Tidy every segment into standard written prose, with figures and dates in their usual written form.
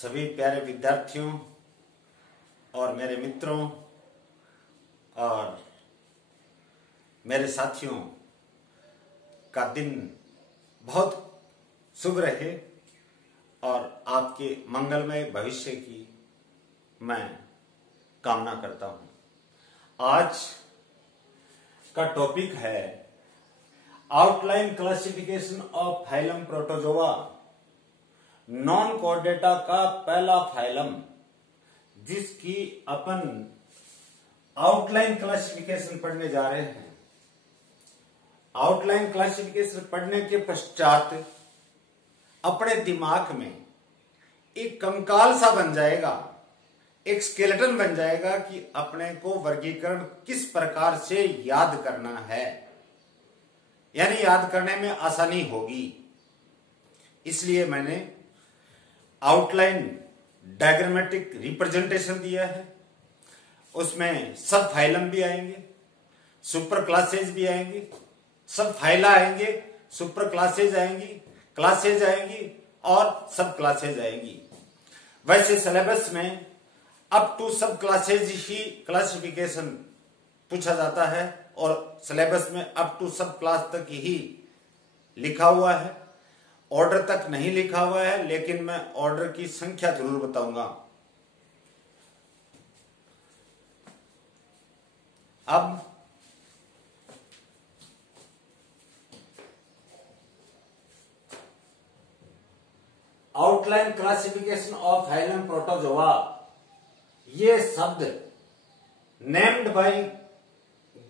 सभी प्यारे विद्यार्थियों और मेरे मित्रों और मेरे साथियों का दिन बहुत शुभ रहे और आपके मंगलमय भविष्य की मैं कामना करता हूं। आज का टॉपिक है outline classification of phylum protozoa, non Chordata का पहला फाइलम जिसकी अपन आउटलाइन क्लासिफिकेशन पढ़ने जा रहे हैं। आउटलाइन क्लासिफिकेशन पढ़ने के पश्चात अपने दिमाग में एक कंकाल सा बन जाएगा, एक स्केलेटन बन जाएगा कि अपने को वर्गीकरण किस प्रकार से याद करना है, यानी याद करने में आसानी होगी। इसलिए मैंने आउटलाइन डायग्रामेटिक रिप्रेजेंटेशन दिया है। उसमें सब फाइलम भी आएंगे, सुपर क्लासेज भी आएंगे, सब फाइला आएंगे, सुपर क्लासेज आएंगी, क्लासेज आएंगी और सब क्लासेज आएंगी। वैसे सिलेबस में up to sub classes he classification पूछा जाता है और सिलेबस में अप टू सब क्लास तक ही लिखा हुआ है, ऑर्डर तक नहीं लिखा हुआ है, लेकिन मैं ऑर्डर की संख्या जरूर बताऊंगा। अब outline classification of phylum protozoa, ये शब्द नेम्ड बाय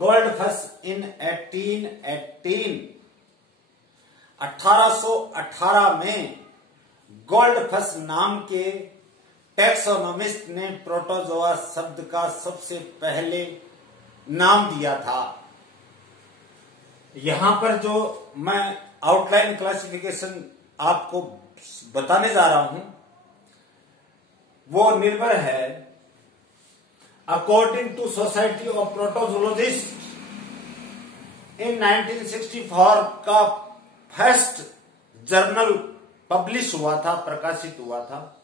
गोल्डफस इन 1818 में गोल्डफस नाम के टैक्सोनोमिस्ट ने प्रोटोजोआ शब्द का सबसे पहले नाम दिया था। यहां पर जो मैं आउटलाइन क्लासिफिकेशन आपको बताने जा रहा हूं वो निर्भर है अकॉर्डिंग टू सोसाइटी ऑफ प्रोटोजोलॉजिस्ट इन 1964 का फर्स्ट जर्नल पब्लिश हुआ था, प्रकाशित हुआ था।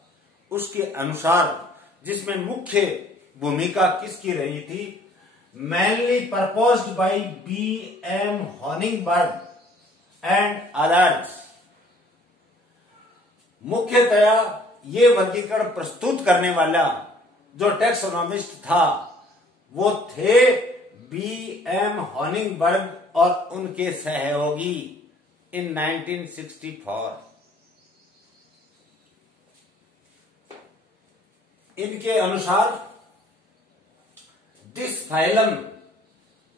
उसके अनुसार जिसमें मुख्य भूमिका किसकी रही थी, mainly proposed by B.M. Honigberg and others. मुख्यतया ये वर्गीकरण प्रस्तुत करने वाला जो टैक्सोनॉमिस्ट था वो थे B.M. हॉनिंगबर्ग और उनके सहयोगी इन 1964। इनके अनुसार this phylum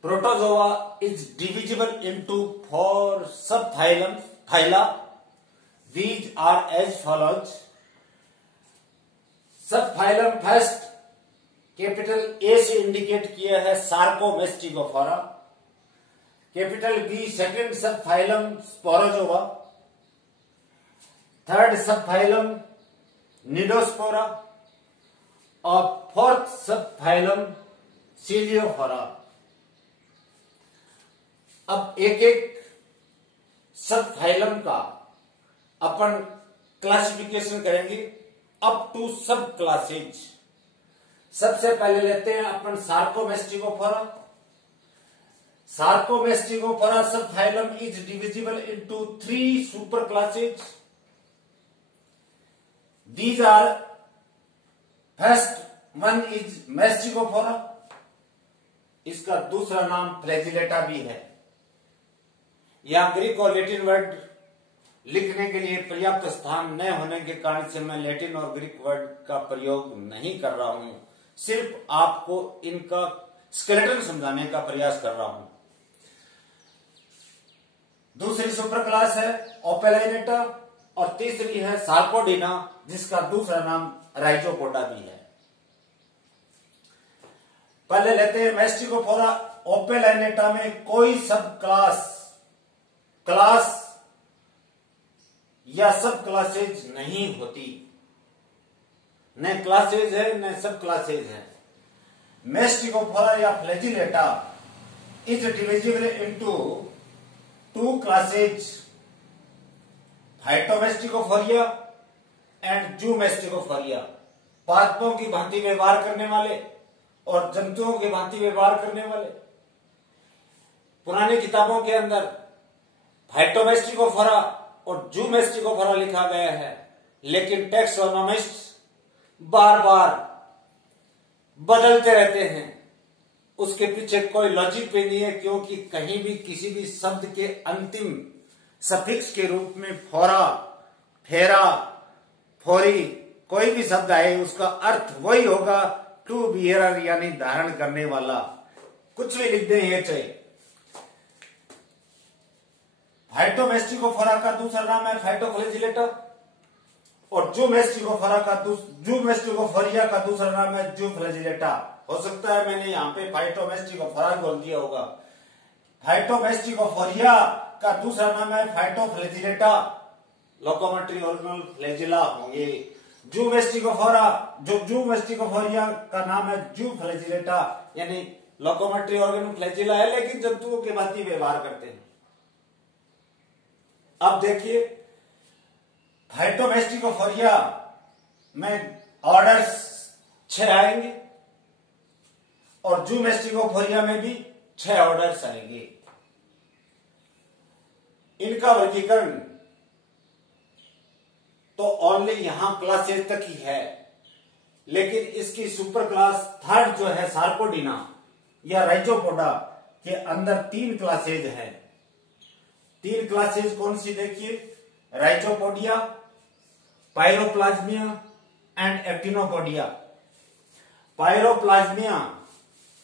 protozoa is divisible into 4 सब phyla. These are as follows. सब फाइलम फर्स्ट कैपिटल ए से इंडिकेट किया है सार्कोमेस्टिगोफोरा। कैपिटल बी सेकंड सब फाइलम स्पोरोजोआ। थर्ड सब फाइलम निडोस्पोरा और फोर्थ सब फाइलम सीलियोफोरा। अब एक एक सब फाइलम का अपन क्लासिफिकेशन करेंगे अप टू सब क्लासेज। सबसे पहले लेते हैं अपन सार्कोमेस्टिगोफोरा। सार्कोमेस्टिगोफोरा sub phylum is divisible into 3 super classes. These are first one is मेस्टिगोफोरा, इसका दूसरा नाम फ्लैजिलेटा भी है। यहां ग्रीक और लैटिन वर्ड लिखने के लिए पर्याप्त स्थान न होने के कारण से मैं लैटिन और ग्रीक वर्ड का प्रयोग नहीं कर रहा हूं, सिर्फ आपको इनका स्केलेटन समझाने का प्रयास कर रहा हूं। दूसरी सुपर क्लास है ओपेलाइनेटा और तीसरी है सार्कोडिना, जिसका दूसरा नाम राइजोपोडा भी है। पहले लेते हैं मेस्टिगोफोरा। ओपेलाइनेटा में कोई सब क्लास या सब क्लासेज नहीं होती, न क्लासेज है न सब क्लासेज है। मेस्टिगोफोरा या फ्लैजिलेटा इज डिविजिबल इनटू 2 क्लासेज, फाइटोमेस्टिगोफोरिया and जू मैस्टिकोफोरिया, पादपों की भांति व्यवहार करने वाले और जंतुओं की भांति व्यवहार करने वाले। पुरानी किताबों के अंदर फाइटोमैस्टिकोफोरा और जू मैस्टिकोफोरा लिखा गया है, लेकिन टैक्सोनॉमिस्ट बार बार बदलते रहते हैं। उसके पीछे कोई लॉजिक भी नहीं है, क्योंकि कहीं भी किसी भी शब्द के अंतिम सफिक्स के रूप में फोरा, फेरा, फोरी कोई भी शब्द आए उसका अर्थ वही होगा, टू बियरर यानी धारण करने वाला। कुछ भी लिख दें ये चाहिए। फाइटोमैस्टिकोफोरा का दूसरा नाम है फाइटोफ्लैजिलेटा और जू मैस्टिकोफोरिया का दूसरा नाम है जू फ्लैजिलेटा। हो सकता है मैंने यहाँ पे फाइटोमैस्टिकोफोरा बोल दिया होगा। फाइटोमैस्टिकोफोरिया का दूसरा नाम है फाइटोफ्लैजिलेटा, लोकोमोटरी ऑर्गेनल फ्लैजिला होंगे। जू मैस्टिकोफोरिया का नाम है जू फ्लैजिलेटा यानी लोकोमोटरी ऑर्गेनल फ्लैजिला है, लेकिन जंतुओं के भांति व्यवहार करते हैं। अब देखिए, फाइटोमैस्टिकोफोरिया में ऑर्डर्स 6 आएंगे और जू मैस्टिकोफोरिया में भी 6 ऑर्डर्स आएंगे। इनका वर्गीकरण तो ओनली यहां क्लासेज तक ही है, लेकिन इसकी सुपर क्लास थर्ड जो है सार्कोडिना या राइजोपोडा के अंदर 3 क्लासेज हैं। 3 क्लासेज कौन सी देखिए, राइजोपोडिया, पायरोप्लाज्मिया एंड एक्टिनोपोडिया। पायरोप्लाज्मिया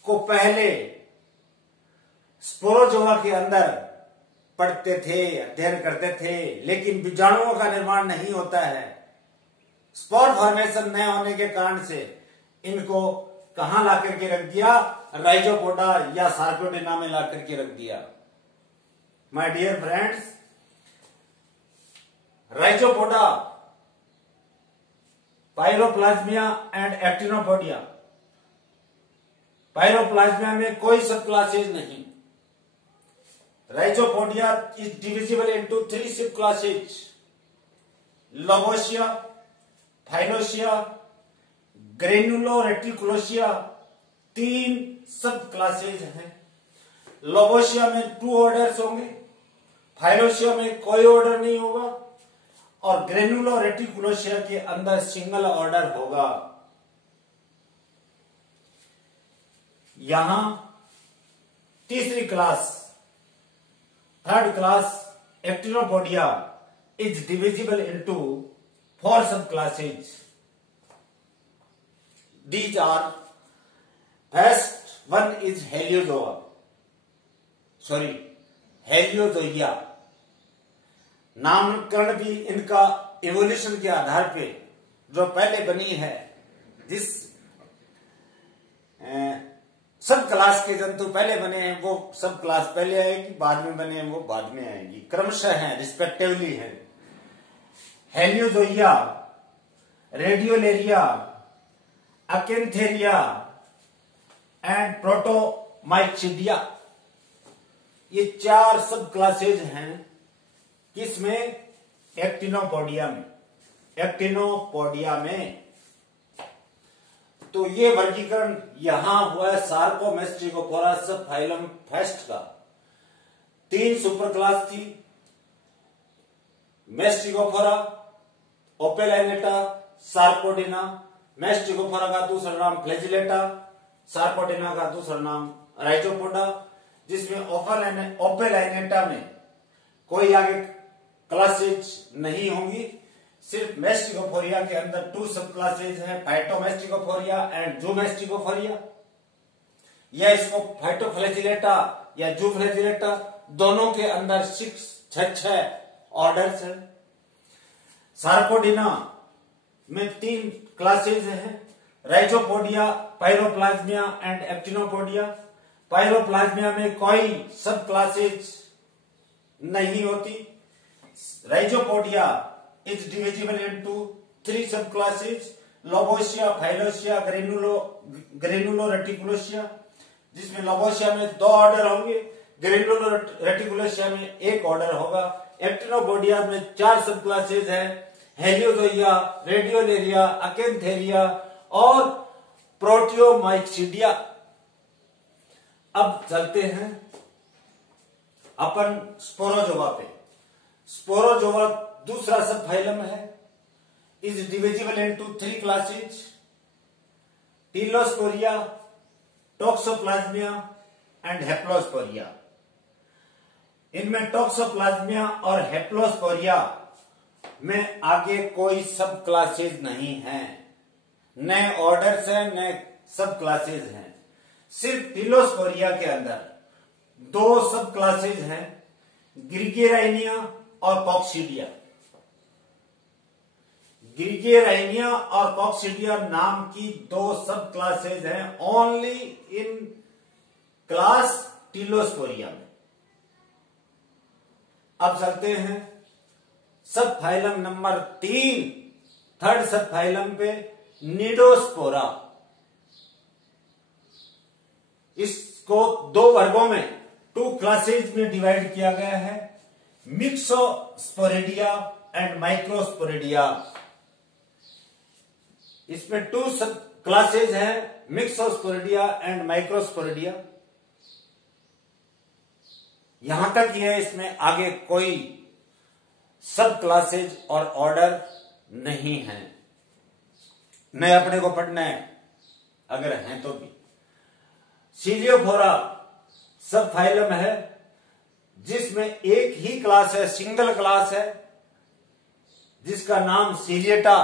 को पहले स्पोरोजोआ के अंदर पढ़ते थे, अध्ययन करते थे, लेकिन बीजाणुओं का निर्माण नहीं होता है। स्पोर फॉर्मेशन न होने के कारण से इनको कहां ला करके रख दिया, राइजोपोडा या सार्कोडिना में ला करके रख दिया। माय डियर फ्रेंड्स, राइजोपोडा, पायरोप्लाज्मिया एंड एक्टिनोपोडिया। पायरोप्लाज्मिया में कोई सब क्लासेज नहीं। राइजोपोडिया इज डिविजिबल इनटू 3 सब क्लासेज, लोबोसिया, फाइलोसिया, ग्रेनुलो रेटिकुलोसिया। 3 सब क्लासेज हैं। लोबोसिया में 2 ऑर्डर्स होंगे, फाइलोसिया में कोई ऑर्डर नहीं होगा और ग्रेनुलो रेटिकुलोसिया के अंदर सिंगल ऑर्डर होगा। यहां तीसरी क्लास, थर्ड क्लास एक्टिनोपोडिया is divisible into 4 sub classes. These are, first one is हेलियोजोइया। नामकरण भी इनका इवोल्यूशन के आधार पे जो पहले बनी है, जिस सब क्लास के जंतु पहले बने हैं वो सब क्लास पहले आएगी, बाद में बने हैं वो बाद में आएगी, क्रमशः है, रिस्पेक्टिवली है। हेलियोजोइया, रेडियोलेरिया, अकेंथेरिया एंड प्रोटोमाइचिडिया, ये 4 सब क्लासेज हैं। किसमें? एक्टिनोपोडिया में। एक्टिनोपोडिया में तो ये वर्गीकरण यहां हुआ है सार्कोमेस्टिकोफोरा सब फाइलम फर्स्ट का। 3 सुपर क्लास थी, मेस्टिकोफोरा, ओपेलाइनेटा, सार्कोडिना। मेस्टिकोफोरा का दूसरा नाम फ्लैजिलेटा, सार्कोडिना का दूसरा नाम राइजोपोडा, जिसमें ओपेलाइनेटा में कोई आगे क्लासेज नहीं होंगी। सिर्फ मेस्टिकोफोरिया के अंदर 2 सब क्लासेज हैं, फाइटोमेस्टिकोफोरिया एंड जूमेस्टिकोफोरिया। या इसको फाइटोफ्लैजिलेटा या जूफ्लैजिलेटा, दोनों के अंदर 6 ऑर्डर्स हैं। सार्कोडिना में 3 क्लासेज हैं, राइजोपोडिया, पायरोप्लाज्मिया एंड एक्टिनोपोडिया। पायरोप्लाज्मिया में कोई सब क्लासेज नहीं होती। राइजोपोडिया इज डिविजिबल इनटू 3 सब क्लासेज, लोबोसिया, फाइलोसिया, ग्रेनुलो रेटिकुलोसिया, जिसमें लोबोसिया में 2 ऑर्डर होंगे, ग्रेनुलो रेटिकुलोसिया में 1 ऑर्डर होगा। एक्टिनोपोडिया में 4 सब क्लासेज है, हेलियोजोइया, रेडियोलेरिया, अकेंथेरिया और प्रोटियोमाइक्सीडिया। अब चलते हैं अपन स्पोरोजोआ पे। स्पोरोजोआ दूसरा सब फाइलम है, इज डिविजिबल इनटू 3 क्लासेज, टीलोस्पोरिया, टॉक्सोप्लाज्मिया एंड हेप्लोस्पोरिया। इनमें टॉक्सोप्लाज्मिया और हेप्लोस्पोरिया में आगे कोई सब क्लासेज नहीं है, नए ऑर्डर्स हैं, नए सब क्लासेज हैं। सिर्फ टीलोस्पोरिया के अंदर 2 सब क्लासेज हैं, ग्रिगेराइनिया और कॉक्सीडिया। ग्रिगेराइनिया और कॉक्सीडिया नाम की 2 सब क्लासेज हैं ओनली इन क्लास टीलोस्पोरिया में। अब चलते हैं सब फाइलम नंबर 3, थर्ड सब फाइलम पे, निडोस्पोरा। इसको 2 वर्गों में, 2 क्लासेज में डिवाइड किया गया है, मिक्सोस्पोरिडिया एंड माइक्रोस्पोरिडिया। इसमें 2 सब क्लासेज हैं, मिक्सोस्पोरिडिया एंड माइक्रोस्पोरिडिया। यहां तक ही है, इसमें आगे कोई सब क्लासेज और ऑर्डर नहीं है, नए अपने को पढ़ना है अगर हैं तो भी। सीलियोफोरा सब फाइलम है जिसमें एक ही क्लास है, सिंगल क्लास है, जिसका नाम सीलिएटा।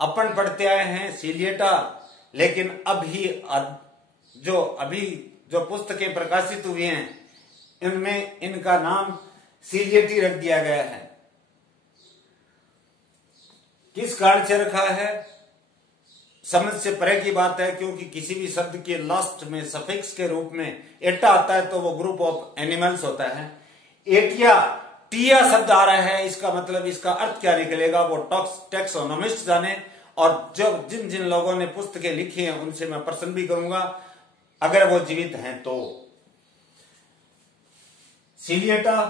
अपन पढ़ते आए हैं सीलिएटा, लेकिन अभी जो पुस्तकें प्रकाशित हुई हैं इनमें इनका नाम सीलिएटी रख दिया गया है। किस कारण से रखा है समझ से परे की बात है, क्योंकि किसी भी शब्द के लास्ट में सफिक्स के रूप में एटा आता है तो वो ग्रुप ऑफ एनिमल्स होता है। एटिया, टिया शब्द आ रहा है, इसका मतलब, इसका अर्थ क्या निकलेगा वो टैक्सोनॉमिस्ट जाने। और जब जिन जिन लोगों ने पुस्तकें लिखी हैं उनसे मैं प्रश्न भी करूंगा अगर वो जीवित हैं तो। सीलिएटा,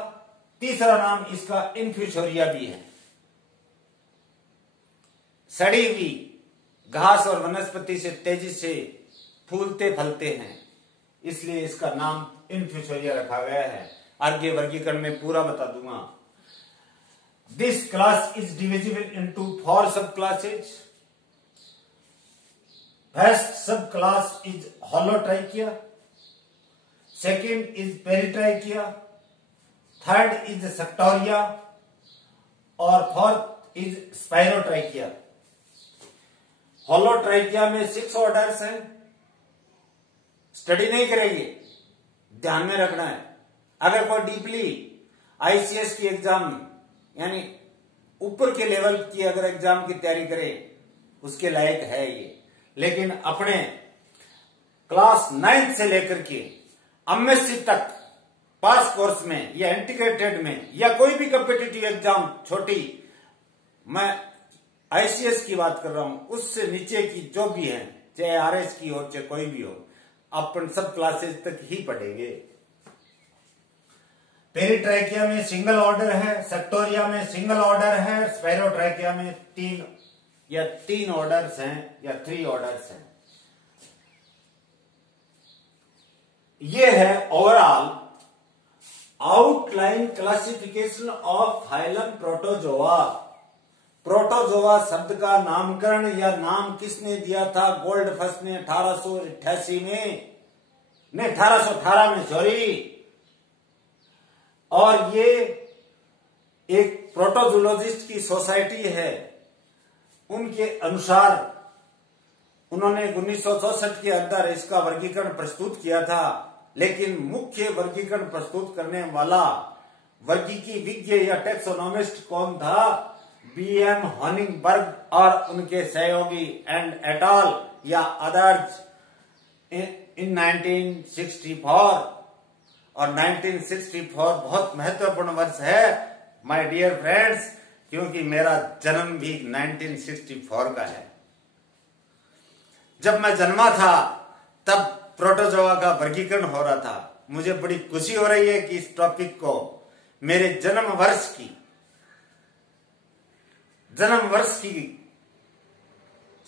तीसरा नाम इसका इन्फ्यूशोरिया भी है। सड़ी हुई घास और वनस्पति से तेजी से फूलते फलते हैं, इसलिए इसका नाम इन्फ्यूशोरिया रखा गया है। आगे वर्गीकरण में पूरा बता दूंगा। This class is divisible into 4 sub classes. First sub class is होलोट्राइकिया, सेकेंड इज पेरिट्राइकिया, थर्ड इज सेक्टोरिया और फोर्थ इज स्पाइरोट्राइकिया। होलोट्राइकिया में 6 ऑर्डर्स हैं। स्टडी नहीं करेंगे, ध्यान में रखना है। अगर कोई डीपली आईसीएस की एग्जाम यानी ऊपर के लेवल की अगर एग्जाम की तैयारी करे उसके लायक है ये। लेकिन अपने क्लास 9 से लेकर के एमएससी तक पास कोर्स में या इंटीग्रेटेड में या कोई भी कॉम्पिटिटिव एग्जाम छोटी, मैं आईसीएस की बात कर रहा हूं, उससे नीचे की जो भी है, चाहे आरएस की हो चाहे कोई भी हो, अपन सब क्लासेज तक ही पढ़ेंगे। पेरिट्राइकिया में सिंगल ऑर्डर है, सेक्टोरिया में सिंगल ऑर्डर है, स्पाइरोट्राइकिया में 3 ऑर्डर्स हैं या 3 ऑर्डर्स हैं। ये है overall outline classification of phylum protozoa. Protozoa शब्द का नामकरण या नाम किसने दिया था? गोल्डफस्ट ने 1888 में, नहीं 1818 में, सॉरी। और ये एक प्रोटोजोलॉजिस्ट की सोसाइटी है, उनके अनुसार उन्होंने 1964 के अंदर इसका वर्गीकरण प्रस्तुत किया था। लेकिन मुख्य वर्गीकरण प्रस्तुत करने वाला वर्गीकी विज्ञ या टैक्सोनॉमिस्ट कौन था? बीएम हॉनिंगबर्ग और उनके सहयोगी एंड एटॉल या अदर्स इन 1964। और 1964 बहुत महत्वपूर्ण वर्ष है माय डियर फ्रेंड्स, क्योंकि मेरा जन्म भी 1964 का है। जब मैं जन्मा था तब प्रोटोजोआ का वर्गीकरण हो रहा था। मुझे बड़ी खुशी हो रही है कि इस टॉपिक को मेरे जन्म वर्ष की जन्म वर्ष की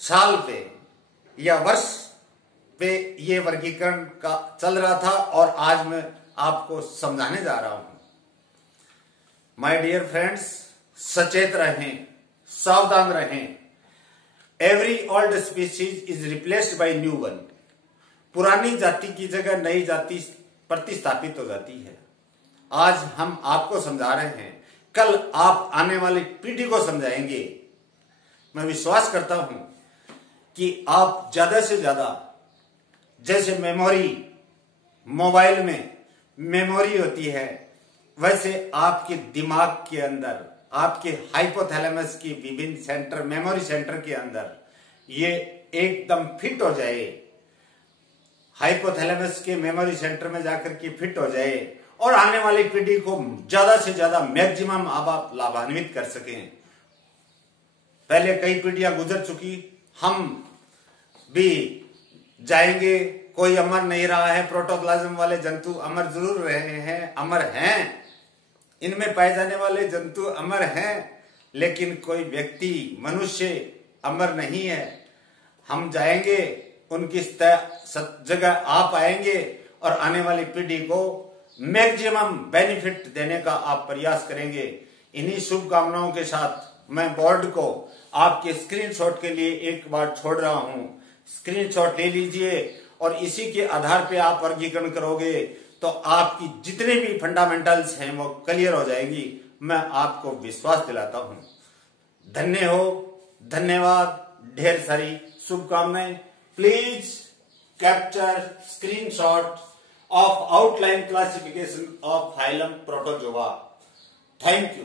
साल पे या वर्ष पे ये वर्गीकरण का चल रहा था और आज मैं आपको समझाने जा रहा हूं। माय डियर फ्रेंड्स, सचेत रहें, सावधान रहें। Every old species is replaced by new one. पुरानी जाति की जगह नई जाति प्रतिस्थापित हो जाती है। आज हम आपको समझा रहे हैं, कल आप आने वाली पीढ़ी को समझाएंगे। मैं विश्वास करता हूं कि आप ज्यादा से ज्यादा, जैसे मेमोरी मोबाइल में मेमोरी होती है, वैसे आपके दिमाग के अंदर, आपके हाइपोथैलेमस की विभिन्न सेंटर, मेमोरी सेंटर के अंदर ये एकदम फिट हो जाए, हाइपोथैलेमस के मेमोरी सेंटर में जाकर के फिट हो जाए और आने वाली पीढ़ी को ज्यादा से ज्यादा मैक्सिमम आप लाभान्वित कर सकें। पहले कई पीढ़ियां गुजर चुकी, हम भी जाएंगे, कोई अमर नहीं रहा है। प्रोटोप्लाज्म वाले जंतु अमर जरूर रहे हैं, अमर हैं, इनमें पाए जाने वाले जंतु अमर हैं, लेकिन कोई व्यक्ति, मनुष्य अमर नहीं है। हम जाएंगे, उनकी जगह आप आएंगे और आने वाली पीढ़ी को मैक्सिमम बेनिफिट देने का आप प्रयास करेंगे। इन्हीं शुभकामनाओं के साथ मैं बोर्ड को आपके स्क्रीनशॉट के लिए एक बार छोड़ रहा हूं। स्क्रीनशॉट ले लीजिए और इसी के आधार पे आप वर्गीकरण करोगे तो आपकी जितने भी फंडामेंटल्स हैं वो क्लियर हो जाएगी। मैं आपको विश्वास दिलाता हूं। धन्य हो, धन्यवाद, ढेर सारी शुभकामनाएं। Please capture screenshot of outline classification of phylum Protozoa. Thank you.